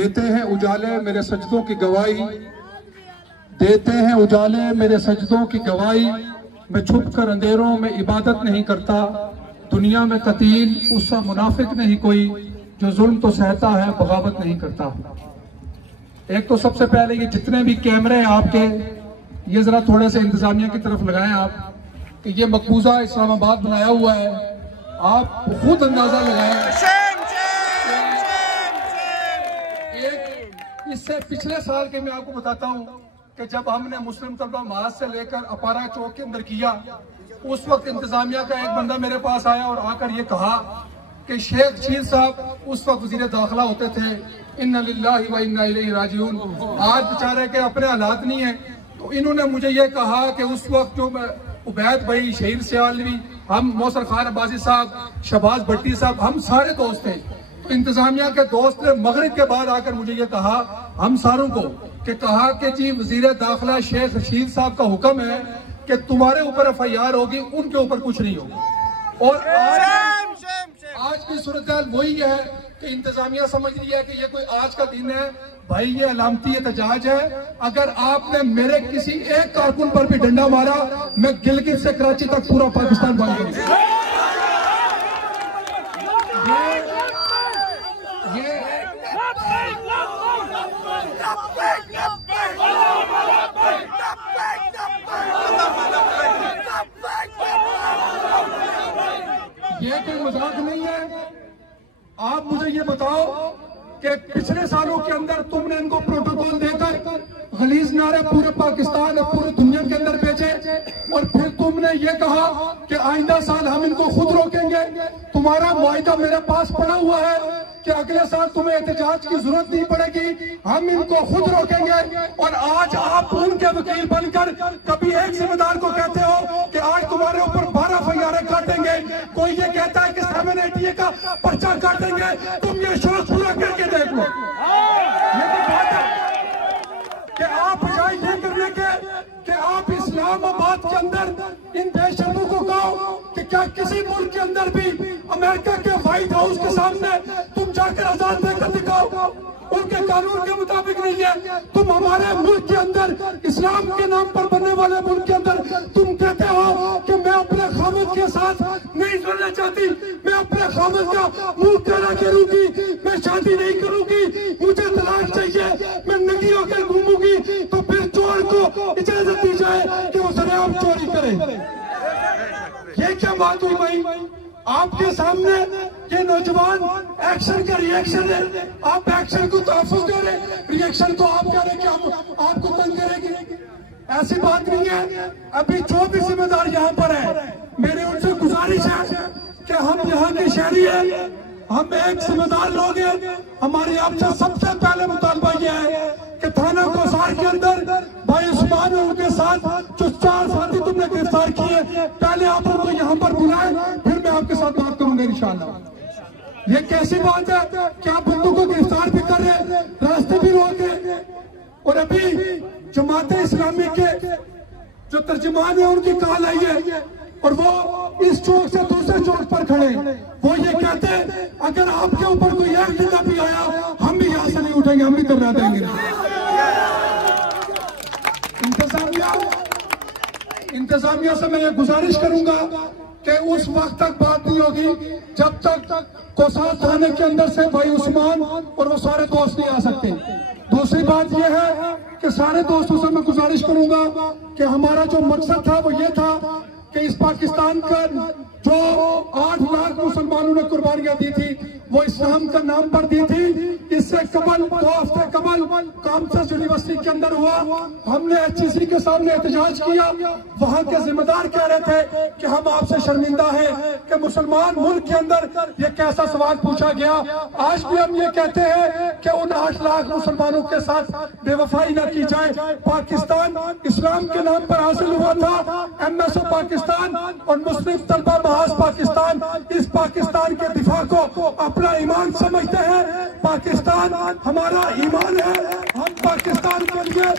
देते हैं उजाले मेरे सजदों की गवाही, देते हैं उजाले मेरे सजदों की गवाही। मैं छुप कर अंधेरों में इबादत नहीं करता, दुनिया में कतील उसका मुनाफिक नहीं कोई, जो जुल्म तो सहता है बगावत नहीं करता। एक तो सबसे पहले ये जितने भी कैमरे हैं आपके, ये जरा थोड़े से इंतजामिया की तरफ लगाएं आप, कि ये मकबूजा इस्लामाबाद बनाया हुआ है, आप खुद अंदाजा लगाएं। एक इससे पिछले साल के मैं आपको बताता हूं कि जब हमने मुस्लिम तलबा महाज से लेकर अपारा चौक के अंदर किया, उस वक्त इंतजामिया का एक बंदा मेरे पास आया और आकर ये कहा कि शेख शीर साहब उस वक्त वजीर दाखिला होते थे, इन्ना लिल्लाहि व इन्ना इलैहि राजिऊन, आज बेचारे के अपने हालात नहीं है। तो इन्होंने मुझे ये कहा कि उस वक्त जो उबैद भाई, शहीद सियालवी, हम मौसर खान अब्बासी साहब, शहबाज भट्टी साहब, हम सारे दोस्त थे। तो इंतजामिया के दोस्त ने मगरिब के बाद आकर मुझे ये कहा हम सारों को कि जी वजीर दाखिला शेख रशीद साहब का हुक्म है कि तुम्हारे ऊपर FIR होगी, उनके ऊपर कुछ नहीं होगा। और आज की सूरत वही है कि इंतजामिया समझ रही है कि ये कोई आज का दिन है। भाई ये अलामती एहतजाज है। अगर आपने मेरे किसी एक कारकुन पर भी डंडा मारा, मैं गिलगित से कराची तक पूरा पाकिस्तान बंद करूंगा। ये कोई मजाक नहीं है। आप मुझे ये बताओ कि पिछले सालों के अंदर तुमने इनको प्रोटोकॉल देकर गलीज नारे पूरे पाकिस्तान और पूरी दुनिया के अंदर भेजे, और फिर तुमने ये कहा कि आइंदा साल हम इनको खुद रोकेंगे। तुम्हारा मुआहिदा मेरे पास पड़ा हुआ है कि अगले साल तुम्हें एहतजाज की जरूरत नहीं पड़ेगी, हम इनको खुद रोकेंगे। और आज आप उनके वकील बनकर कभी एक जिम्मेदार को कहते हो कि आज तुम्हारे ऊपर 12 FIR काटेंगे, कोई ये कहता है कि 780 का पर्चा काटेंगे। तुम ये शौक पूरा करके देख लो। ये तो बात है कि आप बजाय ये करने के कि आप इस्लामाबाद के अंदर इन दहशतों को कहो कि क्या किसी मुल्क के अंदर भी अमेरिका के व्हाइट हाउस के सामने तुम जाकर आजाद देकर दिखाओ, उनके कानून के मुताबिक नहीं है। तुम हमारे मुल्क के अंदर इस्लाम के नाम पर बनने वाले मुल्क के अंदर तुम कहते हो कि मैं अपने खामद के साथ नहीं जुड़ना चाहती, मैं अपने खामद का मुंह काला करूंगी, मैं शादी नहीं करूंगी, मुझे तलाक चाहिए, मैं नंगी होकर घूमूंगी। तो फिर चोर को इजाजत दी जाए कि वो सरेआम चोरी करे। ये क्या बात हुई भाई? आपके सामने ये नौजवान एक्शन का रिएक्शन है, आप एक्शन को तहफ़्फ़ुज़ दे रहे, रिएक्शन तो आप कह रहे कि हम आपको तंग करेंगे। ऐसी बात नहीं है। अभी जो भी जिम्मेदार यहाँ पर है, मेरी उनसे गुजारिश है कि हम यहाँ के शहरी हैं, हम एक जिम्मेदार लोग हैं। हमारी आपसे सबसे पहले मुतालबा यह है कि थाना कोसार के अंदर भाई उस्मान और उनके साथ जो 4 साथी तुमने गिरफ्तार किए, पहले आप उनको यहाँ पर बुलाएं, फिर मैं आपके साथ बात करूंगा इंशाअल्लाह। ये कैसी बात है कि आप बंदों को गिरफ्तार भी कर रहे, रास्ते भी रोक रहे, और अभी जमाते इस्लामी के जो तर्जुमान है उनकी कॉल आई है और वो इस चौक से दूसरे चौक पर खड़े, वो ये कहते हैं अगर आपके ऊपर कोई एक्ट भी आया हम भी यहाँ से नहीं उठेंगे, हम भी करना देंगे। इंतजामिया से मैं ये गुजारिश करूंगा कि उस वक्त तक बात नहीं होगी जब तक कोसार थाने के अंदर से भाई उस्मान और वो सारे दोस्त नहीं आ सकते। दूसरी बात यह है कि सारे दोस्तों से मैं गुजारिश करूंगा कि हमारा जो मकसद था वो ये था कि इस पाकिस्तान का जो 8 लाख मुसलमानों ने कुर्बानियां दी थी वो इस्लाम का नाम पर दी थी। इससे कबल 2 हफ्ते कबल कामसस यूनिवर्सिटी के अंदर हुआ, हमने HEC के सामने एहतजाज किया। वहां के जिम्मेदार कह रहे थे कि हम आपसे शर्मिंदा हैं कि मुसलमान मुल्क के अंदर ये कैसा सवाल पूछा गया। आज भी हम ये कहते हैं कि उन 8 लाख मुसलमानों के साथ बेवफाई न की जाए। पाकिस्तान इस्लाम के नाम पर हासिल हुआ था, MSO पाकिस्तान और मुस्लिम तलबा महाज पाकिस्तान इस पाकिस्तान के दिफा को अपना ईमान समझते हैं। पाकिस्तान हमारा ईमान है, हम पाकिस्तान के लिए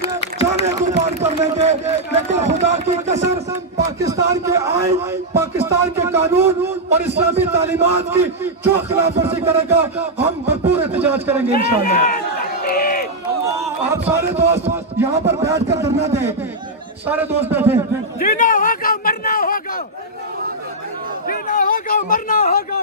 जाने कुर्बान कर लेंगे, लेकिन खुदा की कसम पाकिस्तान के आइन, पाकिस्तान के कानून और इस्लामी तालीमात की जो खिलाफ वर्जी करेगा हम भरपूर एहतजाज करेंगे इंशाअल्लाह। आप सारे दोस्त यहाँ पर बैठकर धरना दें। सारे दोस्त बैठे। जीना होगा मरना होगा, जीना होगा मरना होगा।